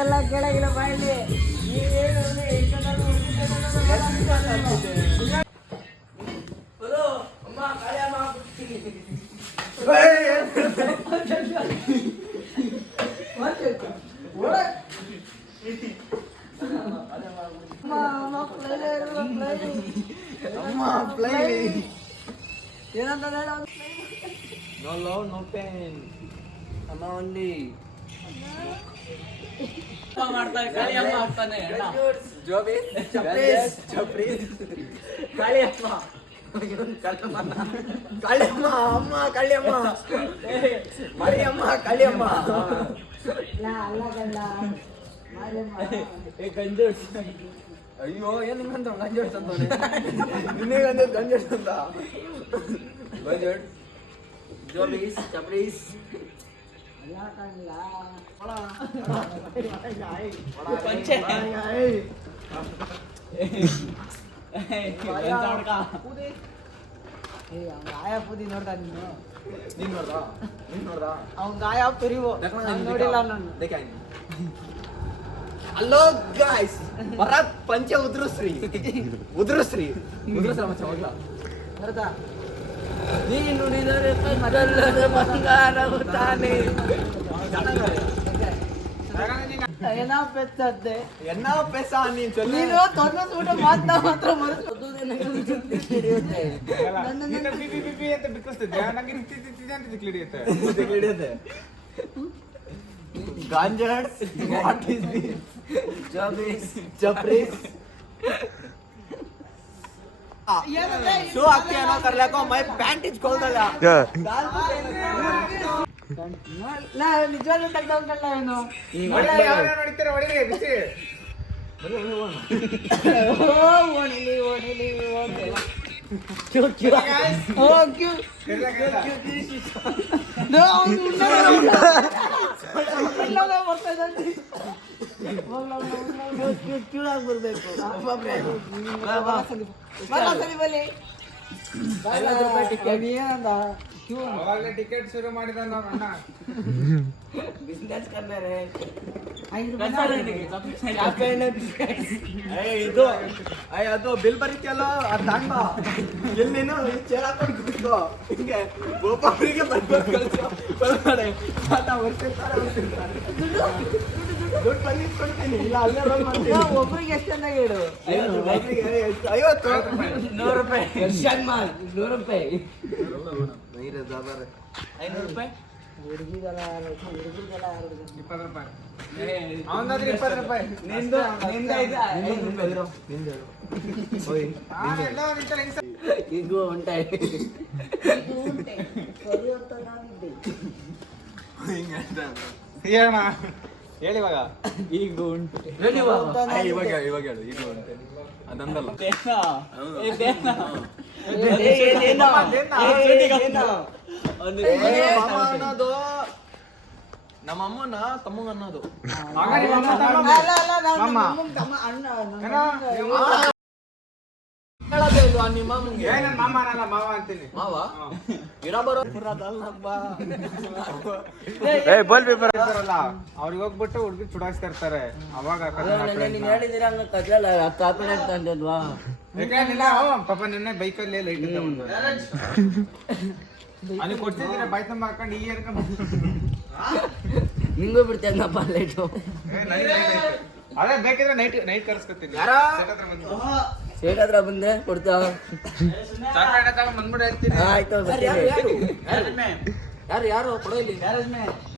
ಇದೆಲ್ಲ ಕೇಳಾಗಿಲ್ಲ ಬಾಯಲ್ಲಿ ಏನಂತ No love, no pain. ಅಮ್ಮ only. ಮಾಡ್ತಾರೆ ಕಾಳಿ ಅಮ್ಮ ಆಗ್ತಾನೆ ಜೋಬಿ ಚಪ್ರೀಸ್ ಕಾಳಿ ಅಮ್ಮ ಕಾಳಿಯಮ್ಮ ಅಮ್ಮ ಕಾಳಿಯಮ್ಮ ಮರಿಯಮ್ಮ ಕಾಳಿಯಮ್ಮ ಅಲ್ಲ ಗಂಡ ಗಂಜೋಡ್ಸ್ ಅಯ್ಯೋ ಏನ್ ನಿಂಗಂತ ಗಂಜೋಡ್ಸ್ ಅಂತವನೆ ನಿನ್ನೇಗಂತ ಗಂಜೋಡ್ಸ್ ಅಂತ ಗಂಜೋಡ್ ಜೋಬೀಸ್ ಚಪ್ರೀಸ್ ಪಂಚೆ ಗಾಯ ಪೂದಿ ನೋಡ್ದ ನೀನ್ ನೋಡ್ದ ಅವ್ನ್ ಗಾಯ ತುರಿವು ನೋಡಿಲ್ಲ ನಾನು ಹಲೋ ಗಾಯ್ಸ್ ಭರತ್ ಪಂಚೆ ಉದ್ರಶ್ರೀ ಮಚ್ಚ ಹೋಗ್ಲ ಬರ್ತಾ ನೀನು ನುಡಿದರೆ ಕಲ್ಲದ ಬಂಗಾರವುತ್ತಾನೆ ಏನೋ ಪೆಚ್ಚದ್ದೆ ಎನ್ನೋ ಪೆಸ ನೀನ್ ಚೊಲ್ಲ ನೀನು ತೊಂದ್ರೆ ಊಟ ಮಾತ್ರ ಗಾಂಜರ್ಸ್ ವಾಟ್ ಇಸ್ ದಿಸ್ ಚಪ್ರೀಸ್ शो आपके ना कर ला को मैं पैंट इज खोल दला ನಿಜವಾಗ್ಲೂ ತೆಗ್ದೋಗ್ತಲ್ಲ ಏನು ಓಣಿಲಿ ಬರ್ಬೇಕು ಟಿಕೆಟ್ ಶುರು ಮಾಡಿದ ಅಣ್ಣ ಬಿಸ್ನೆಸ್ ಕರ್ನಾರೆ ಇದು ಅದು ಬಿಲ್ ಬರೀತಿಯಲ್ಲ ಅದು ತಾಂಡ ಎಲ್ಲಿನೋ ಚೇರ್ ಹಾಕೊಂಡು ಕೂತ್ಕೋ ಹಿಂಗೆ ಒಬ್ಬೊಬ್ಬರಿಗೆ ಬರ್ಬೇಕು ದುಡ್ಡು ಬಂದು ಇಟ್ಕೊಡ್ತೀನಿ ಇಲ್ಲ ಅಲ್ಲೇ ರೋಲ್ ಮಾಡ್ತೀನಿ ಒಬ್ರಿಗೆ ಎಷ್ಟು ಚೆನ್ನಾಗಿ ಹೇಳು 50 100 ರೂಪಾಯಿ 100 ರೂಪಾಯಿ 500 ರೂಪಾಯಿ ಹುಡುಗಿಗೆಲ್ಲ 20 ರೂಪಾಯಿ ಅವನದಾದ್ರೆ 20 ರೂಪಾಯಿ ಈಗ ಉಂಟಾಯ್ ಹೇಳಣ್ಣ ಹೇಳಿ ಇವಾಗ ಈಗ ಉಂಟು ಇವಾಗ ಹೇಳು ಈಗ ಉಂಟು ಅದಂದಲ್ಲ ಅನ್ನೋದು ನಮ್ಮ ಅಮ್ಮನ ತಮ್ಮಂಗ ಅನ್ನೋದು ನಿಮ್ಮ ಮಾಮ ಅನ್ನಲ್ಲ ಮಾವ ಅಂತೀನಿ ಮಾವ ಇರಬರೋ ಬರಲ್ಲ ಅವ್ರಿಗೆ ಹೋಗ್ಬಿಟ್ಟು ಹುಡುಗಿ ಚುಡಾಯಿಸ್ತಾ ಇರ್ತಾರೆ ಅವಾಗ ಹೇಳಿದಿರ ಹಂಗ ಕತ್ಲಲ್ಲ ಕಾಪಿ ನಡ್ತಂದ್ವಾ ಪಾಪ ನಿನ್ನೆ ಬೈಕಲ್ಲಿ ಲೈಟ್ ಅಲ್ಲಿ ಕೊಡ್ತಿದ್ದೀರ ಬಾಯ್ ತುಂಬ ಹಾಕೊಂಡು ಈ ಹಿಂಗೂ ಬಿಡ್ತೇನಪ್ಪ ಲೈಟು ಅದೇ ಬೇಕಿದ್ರೆ ನೈಟ್ ಕರ್ಸ್ಕೊತೀನಿ ಸೇಟ್ ಹತ್ರ ಬಂದೆ ಕೊಡ್ತಾ ಬಂದ್ಬಿಟ್ಟು ಹೇಳ್ತೀನಿ ಆಯ್ತು ಯಾರು ಕೊಡೋ ಇಲ್ಲಿ